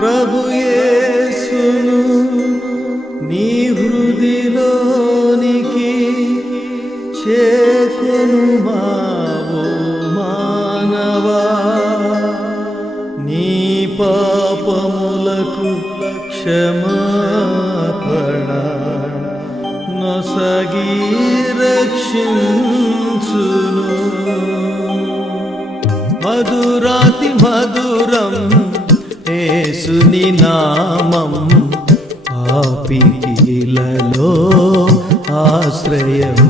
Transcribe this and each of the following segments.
ప్రభు యేసును నీ హృదిలోనికి చేకొనుమా ఓ మానవా, నీ పాపములకు క్షమాపణ నొసగి రక్షించును. మధురాతి మధురం యేసుని నామం, పాపికిలలో ఆశ్రయం.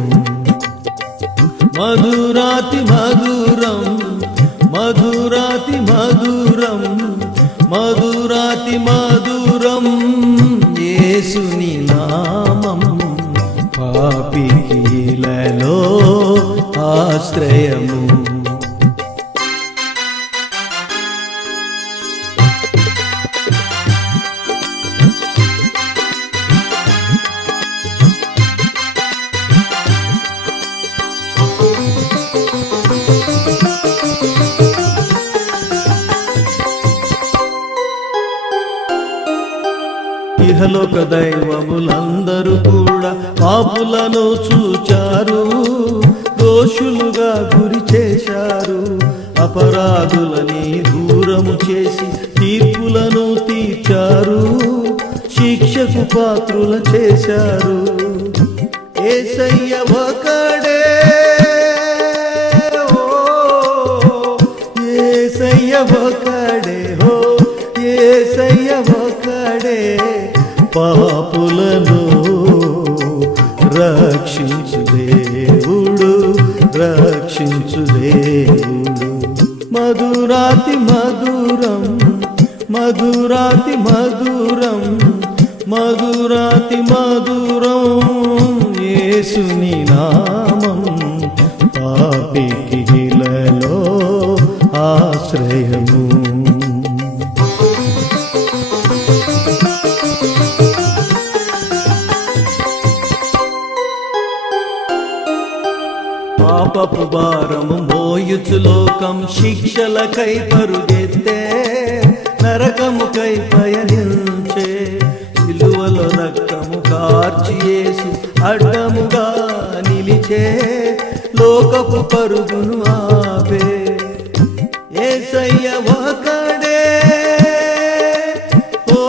మధురాతి మధురం, మధురాతి మధురం, మధురాతి మధురం యేసుని నామం, పాపికిలలో ఆశ్రయము. ఇహలోక దైవములందరూ కూడా పాపులను చూచారు, దోషులుగా గురి చేశారు. అపరాధులని దూరము చేసి తీర్పులను తీర్చారు, శిక్షకు పాత్రుల చేశారు. యేసయ్య ఒకడే, ఓ యేసయ్య ఒకడే, ఓ యేసయ్య ఒకడే, పాపులను రక్షించు దేవుడు, రక్షించు దేవుడు. మధురాతి మధురం, మధురాతి మధురం, మధురాతి మధురం యేసుని నామం, పాపికిలలో ఆశ్రయము. పాపపు భారము మోయుచు లోకం శిక్షలకై పరుగెత్తే, నరకముకై పయనించే. సిలువలో రక్తము కార్చి యేసు అడ్డముగా నిలిచే, లోకపు పరుగును ఆపే. యేసయ్య ఒకడే, ఓ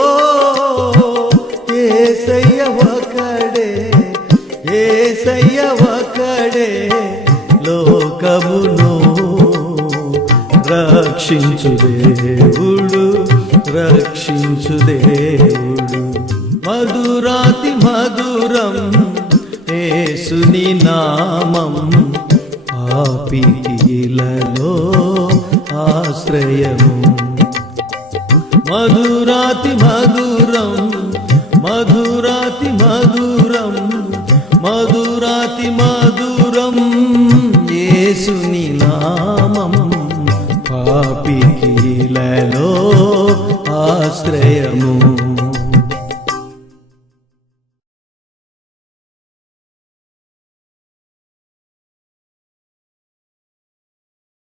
యేసయ్య ఒకడే, యేసయ్య ఒకడే, లోకమును రక్షించు దేవుడు, రక్షించు దేవుడు. మధురాతి మధురం యేసుని నామం, పాపికిలలో ఆశ్రయము. మధురాతి మధురం, మధురాతి మధురం, మధురాతి మధురం యేసుని నామం, పాపికిలలో ఆశ్రయము.